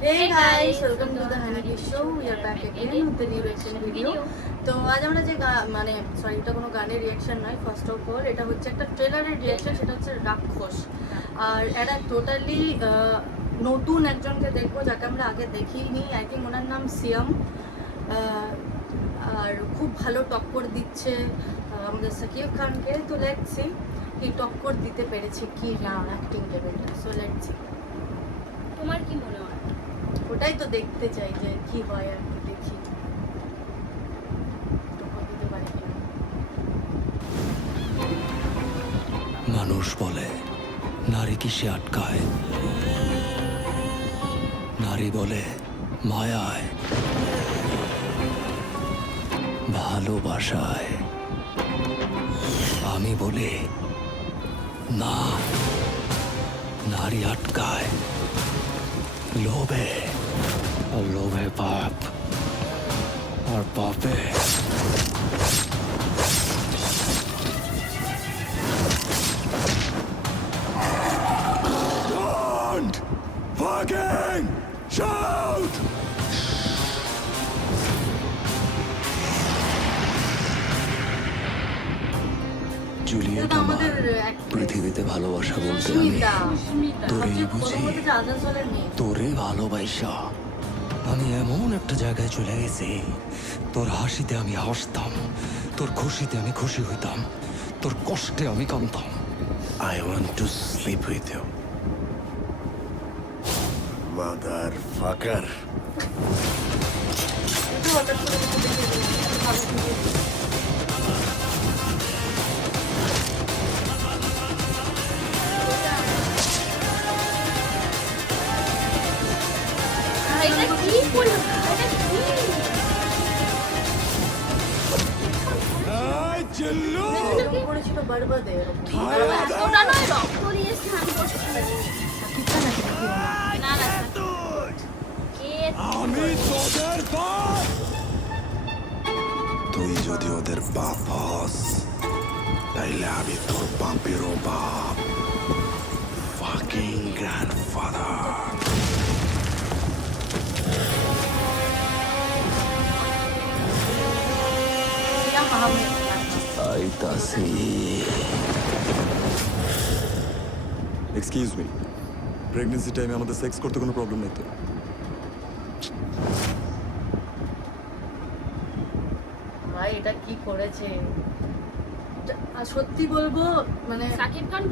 Hey guys, welcome to the Honey Bee Show. We are back again with the new reaction video. তো আজ আমরা যে মানে sorry এটা কোনো গানের রিয়াকশন নয়, ফার্স্ট অফ অল এটা হচ্ছে একটা ট্রেলারের রিয়াকশন, সেটা হচ্ছে রাক্ষস। আর এটা টোটালি নতুন একজনকে দেখবো যাকে আমরা আগে দেখিনি। আই থিঙ্ক ওনার নাম সিয়াম। আর খুব ভালো টক্কর দিচ্ছে আমাদের সাকিব খানকে। তো লেটস সি কি টক্কর দিতে পেরেছে কি না অ্যাক্টিং লেভেলটা। So let's see. তোমার কি মনে হয়? ওটাই তো দেখতে চাই যে কি হয়, আর কি দেখি টক্কর দিতে পারে কিনা। মানুষ বলে নারী কিসে আটকায়, নারী বলে মায়ায়, ভালোবাসায়। আমি বলি না, নারী আটকায় লোভে, আর লোভে পাপ, আর পাপে Don't fucking shout! জুলিয়েট এটা আমার আমাদের actress। পৃথিবীতে ভালোবাসা বলতে আমি সুস্মিতা। তোরেই সবচেয়ে বুঝি, প্রথম হচ্ছে আসানসোলের মেয়ে। তোরে ভালোবাসা আমি এমন একটা জায়গায় চলে গেছি, তোর হাসিতে আমি হাসতাম, তোর খুশিতে আমি খুশি হইতাম, তোর কষ্টে আমি কাঁদতাম। I want to sleep with you, motherfucker. একটু হঠাৎ করে একটু দেখে দিই, ভালো video। এটা কি করলো? এটা কি? Hey, Jallu! এরকম করেছিল বরবাদে এরকম। এতটা নয়, রক্ত দিয়ে স্নান করছে। সাকিব খান নাকি নাকি ওনার? না না কে? আমি তোদের বাপ। তুই যদি ওদের বাপ হস, তাইলে আমি তোর বাপেরও বাপ। Fucking grandfather. সিয়াম আহমেদ। আইতাছি। এক্সকিউজ মি, প্রেগনেন্সি টাইমে আমাদের সেক্স করতে কোনো প্রবলেম নেই তো? ভাই এটা কি করেছে, আর সত্যি বলবো মানে সাকিব খান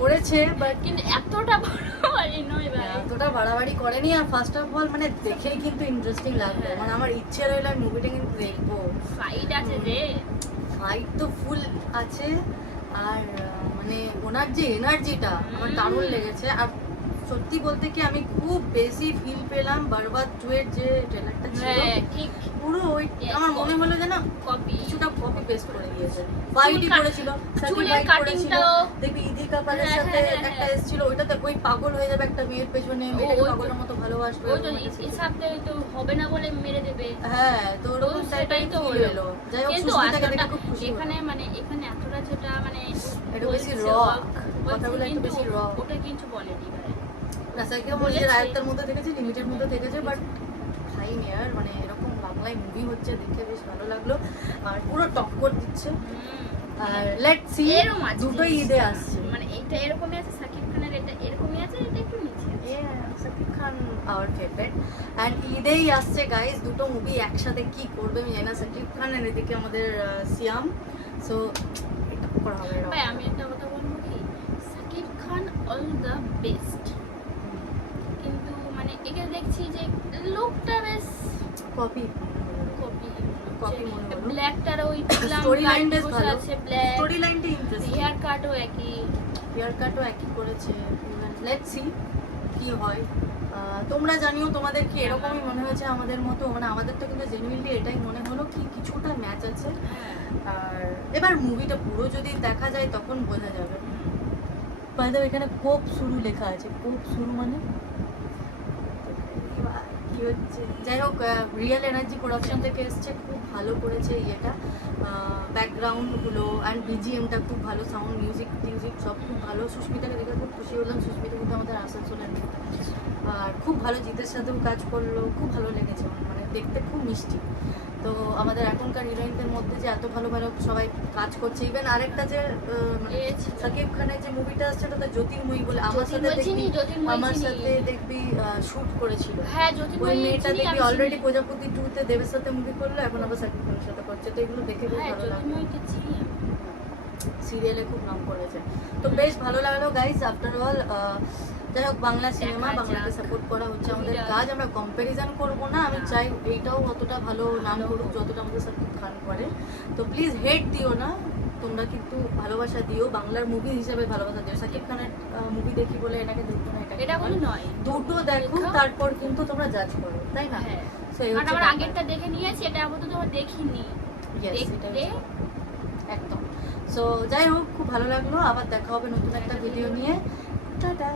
করেছে বাট কিন্তু এতটা বাড়াবাড়ি নয় ভাই। এতটা বাড়াবাড়ি করেনি। আর ফার্স্ট অফ অল মানে দেখেই কিন্তু ইন্টারেস্টিং লাগলো, মানে আমার ইচ্ছে রইল আমি মুভিটা কিন্তু দেখবো। ফাইট আছে রে। ফাইট তো ফুল আছে, আর মানে ওনার যে এনার্জিটা আমার দারুণ লেগেছে। আর সত্যি বলতে কি আমি খুব বেশি ফিল পেলাম বরবাদ 2 এর যে ট্রেলারটা ছিল, হ্যাঁ ঠিক পুরো ওই আমার মনে হলো যে না কপি। কিছুটা কপি পেস্ট করে দিয়েছে। ফাইটই করেছিল, চুলের কাটিংটাও দেখবি ইদি কাপালের হ্যাঁ, সাথে হ্যাঁ, একটা হ্যাঁ। এসেছিল, ওইটাতে ওই পাগল হয়ে যাবে একটা মেয়ের পেছনে, মেয়েটাকে ওই তো। পাগলের মতো ভালোবাসবে। ওই তো এই সাথে তো হবে না বলে মেরে দেবে। হ্যাঁ তো তো ওরকম সেটাই তো feel হলো। হলো। যাই হোক কিন্তু সুস্মিতাকে দেখে এতটা খুব খুশি এখানে মানে এখানে এতটা যেটা মানে একটু বেশি বলছে, rock, বলছে কথাগুলো একটু কিন্তু বেশি rock। ওটা কিছু বলেনি ভাই। না সাইকেল বলেছে। নিজের আয়ত্তের মধ্যে থেকেছে, লিমিটের মধ্যে থেকেছে, বাট ফাইন ইয়ার মানে এরকম বাংলায় মুভি হচ্ছে দেখে বেশ ভালো লাগলো। আর পুরো টক্কর দিচ্ছে। আর লেটস সি, এরকম আছে দুটোই জিনিসটা। ঈদে আসছে। মানে এটা এরকমই আছে, সাকিব খানের এটা এরকমই আছে, এটা একটু নিচে আছে। Shakib Khan hour favourite. And ঈদেই আসছে গাইস, দুটো মুভি একসাথে কি করবে আমি জানি না। সাকিব খান আর এদিকে আমাদের সিয়াম। সো এটা করা হবে এরকম। ভাই আমি একটা কথা বলবো কি, Shakib Khan all the best, কিন্তু মানে একে দেখছি যে লোকটা বেশ কপি কপি Copy মনে হলো। ব্ল্যাকটার ওই স্টোরি লাইন বেশ ভালো, আছে ব্ল্যাক, স্টোরি লাইনটা ইন্টারেস্টিং। হেয়ার কাটও একই। হেয়ার কাটও একই করেছে। লেটস সি কি হয়। তোমরা জানিও তোমাদের কি এরকমই মনে হয়েছে আমাদের মতো, মানে আমাদের তো কিন্তু জেনুইনলি এটাই মনে হলো কি কিছুটা ম্যাচ আছে। আর এবার মুভিটা পুরো যদি দেখা যায় তখন বোঝা যাবে। বাই দ্য ওয়ে এখানে কোপ শুরু লেখা আছে, কোপ শুরু মানে কি হচ্ছে। যাই হোক রিয়েল এনার্জি প্রোডাকশন থেকে এসছে, খুব ভালো করেছে ইয়েটা, ব্যাকগ্রাউন্ডগুলো অ্যান্ড বিজিএমটা খুব ভালো, সাউন্ড মিউজিক টিউজিট সব খুব ভালো। সুস্মিতাকে দেখে খুব খুশি হলাম, সুস্মিতা কিন্তু আমাদের আসানসোলের মেয়ে। আর খুব ভালো, জিতের সাথেও কাজ করলো, খুব ভালো লেগেছে আমার, মানে দেখতে খুব মিষ্টি। তো আমাদের এখনকার হিরোইনদের মধ্যে যে এত ভালো ভালো সবাই কাজ করছে, ইভেন আরেকটা যে মানে এ ছিল। সাকিব খানের যে মুভিটা আসছে ওটা তো জ্যোতির্ময়ী বলে, আমার সাথে জ্যোতির্ময়ী দেখবি, চিনি, জ্যোতির্ময়ী আমার চিনি। সাথে দেখবি শুট করেছিল। হ্যাঁ ওই জ্যোতির্ময়ী মেয়েটা চিনি, দেখবি আমি অলরেডি চিনি। প্রজাপতি 2-তে দেবের সাথে মুভি করলো, এখন আবার সাকিব খানের সাথে করছে। তো এগুলো দেখে বেশ হ্যাঁ ভালো লাগলো। জ্যোতির্ময়ীকে চিনি আমি। সিরিয়ালে খুব নাম করেছে, তো বেশ ভালো লাগলো গাইস। আফটার অল যাই হোক, বাংলা সিনেমা, দেখা বাংলাকে যাক। সাপোর্ট করা হচ্ছে আমাদের দেখা কাজ, আমরা কম্প্যারিজন করবো না। আমি না। চাই এইটাও অতটা ভালো নাম করুক যতটা আমাদের সাকিব খান করে। তো প্লিজ হেট দিও না, তোমরা কিন্তু ভালোবাসা দিও, বাংলার মুভি হিসেবে ভালোবাসা দিও। সাকিব খানের মুভি দেখি বলে এটাকে দেখবো না, এটা এটা কোনো নয়। দুটো দেখো, দেখো। তারপর কিন্তু তোমরা জাজ করো, তাই না? হ্যাঁ। So, এই কারণ হচ্ছে আমার ব্যাপার। আগেরটা দেখে নিয়েছি, এটা আপাতত আমার দেখিনি। Yes, দেখলে এটাই হচ্ছে। একদম। সো যাই হোক, খুব ভালো লাগলো, আবার দেখা হবে নতুন একটা ভিডিও নিয়ে। টাটা।